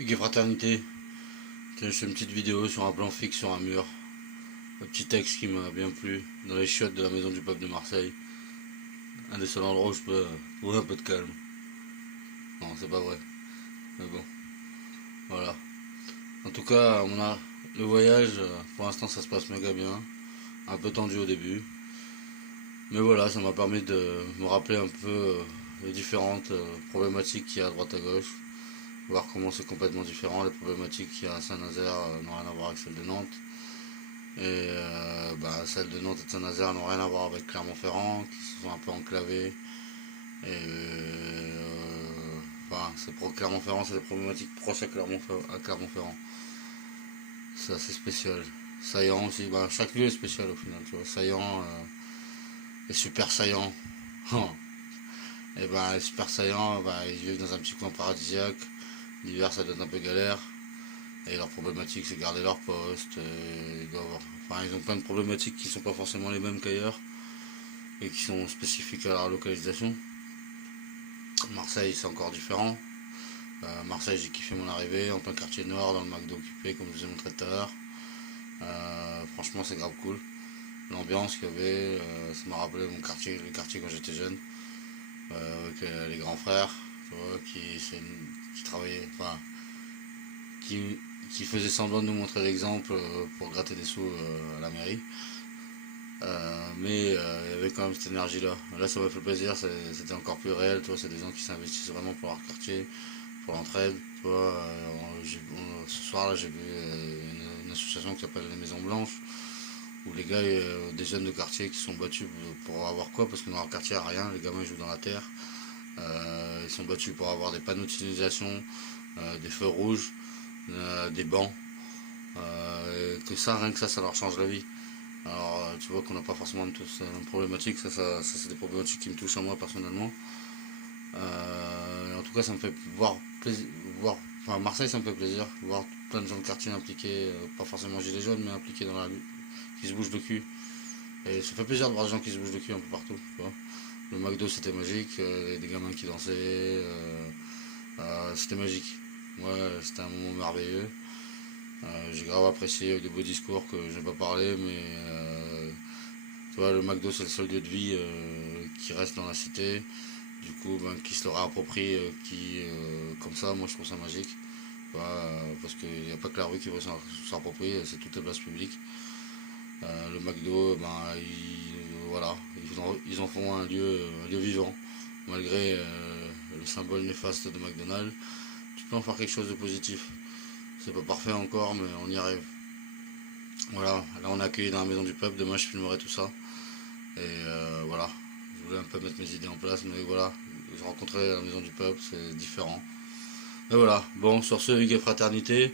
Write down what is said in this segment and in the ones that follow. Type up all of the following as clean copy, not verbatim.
Hugues et Fraternité, je fais une petite vidéo sur un plan fixe sur un mur. Un petit texte qui m'a bien plu, dans les chiottes de la maison du peuple de Marseille. Un des seuls endroits où je peux trouver un peu de calme. Non, c'est pas vrai. Mais bon, voilà. En tout cas, le voyage, pour l'instant ça se passe méga bien. Un peu tendu au début. Mais voilà, ça m'a permis de me rappeler un peu les différentes problématiques qu'il y a à droite à gauche. Voir comment c'est complètement différent. Les problématiques qu'il y a à Saint-Nazaire n'ont rien à voir avec celles de Nantes. Et celles de Nantes et de Saint-Nazaire n'ont rien à voir avec Clermont-Ferrand, qui se sont un peu enclavés. Et c'est pour Clermont-Ferrand, c'est des problématiques proches à Clermont-Ferrand. C'est assez spécial. Saillant aussi, chaque lieu est spécial au final, tu vois. Saillant est super saillant. Et les super saillants, ils vivent dans un petit coin paradisiaque. L'hiver ça donne un peu galère. Et leur problématique c'est garder leur poste. Ils ont plein de problématiques qui sont pas forcément les mêmes qu'ailleurs. Et qui sont spécifiques à leur localisation. Marseille c'est encore différent. Marseille j'ai kiffé mon arrivée en plein quartier nord dans le McDo occupé comme je vous ai montré tout à l'heure. Franchement c'est grave cool. L'ambiance qu'il y avait, ça m'a rappelé le quartier quand j'étais jeune. Avec les grands frères, tu vois, qui travaillaient, qui faisaient semblant de nous montrer l'exemple pour gratter des sous à la mairie. Mais il y avait quand même cette énergie là. Là ça m'a fait plaisir, c'était encore plus réel, tu vois, c'est des gens qui s'investissent vraiment pour leur quartier, pour l'entraide, tu vois. Ce soir là j'ai vu une association qui s'appelle les Maisons Blanches, où les gars, des jeunes de quartier qui sont battus pour avoir quoi, parce que dans leur quartier il n'y a rien, les gamins jouent dans la terre. Ils sont battus pour avoir des panneaux de signalisation, des feux rouges, des bancs, rien que ça leur change la vie. Alors tu vois qu'on n'a pas forcément tous la même problématique, ça c'est des problématiques qui me touchent à moi personnellement. En tout cas ça me fait Marseille ça me fait plaisir, voir plein de gens de quartier impliqués, pas forcément gilets jaunes mais impliqués dans la lutte, qui se bougent le cul. Et ça fait plaisir de voir des gens qui se bougent le cul un peu partout, tu vois. Le McDo c'était magique, des gamins qui dansaient, c'était magique. Moi c'était un moment merveilleux. J'ai grave apprécié de beaux discours que je n'ai pas parlé, mais tu vois, le McDo c'est le seul lieu de vie qui reste dans la cité. Du coup, qui se le réapproprie, comme ça, moi je trouve ça magique. Parce qu'il n'y a pas que la rue qui veut s'approprier, c'est toutes les places publiques. Le McDo, ils en font un lieu vivant. Malgré le symbole néfaste de McDonald's, tu peux en faire quelque chose de positif. C'est pas parfait encore, mais on y arrive. Voilà, là on est accueilli dans la maison du peuple, demain je filmerai tout ça. Et voilà, je voulais un peu mettre mes idées en place, mais voilà, j'ai rencontré la maison du peuple, c'est différent. Et voilà, bon, sur ce, Hugues et Fraternité,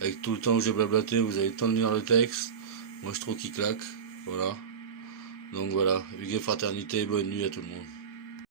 avec tout le temps où j'ai blablaté, vous avez le temps de lire le texte. Moi je trouve qu'il claque, voilà. Donc voilà, Hugues et Fraternité, bonne nuit à tout le monde.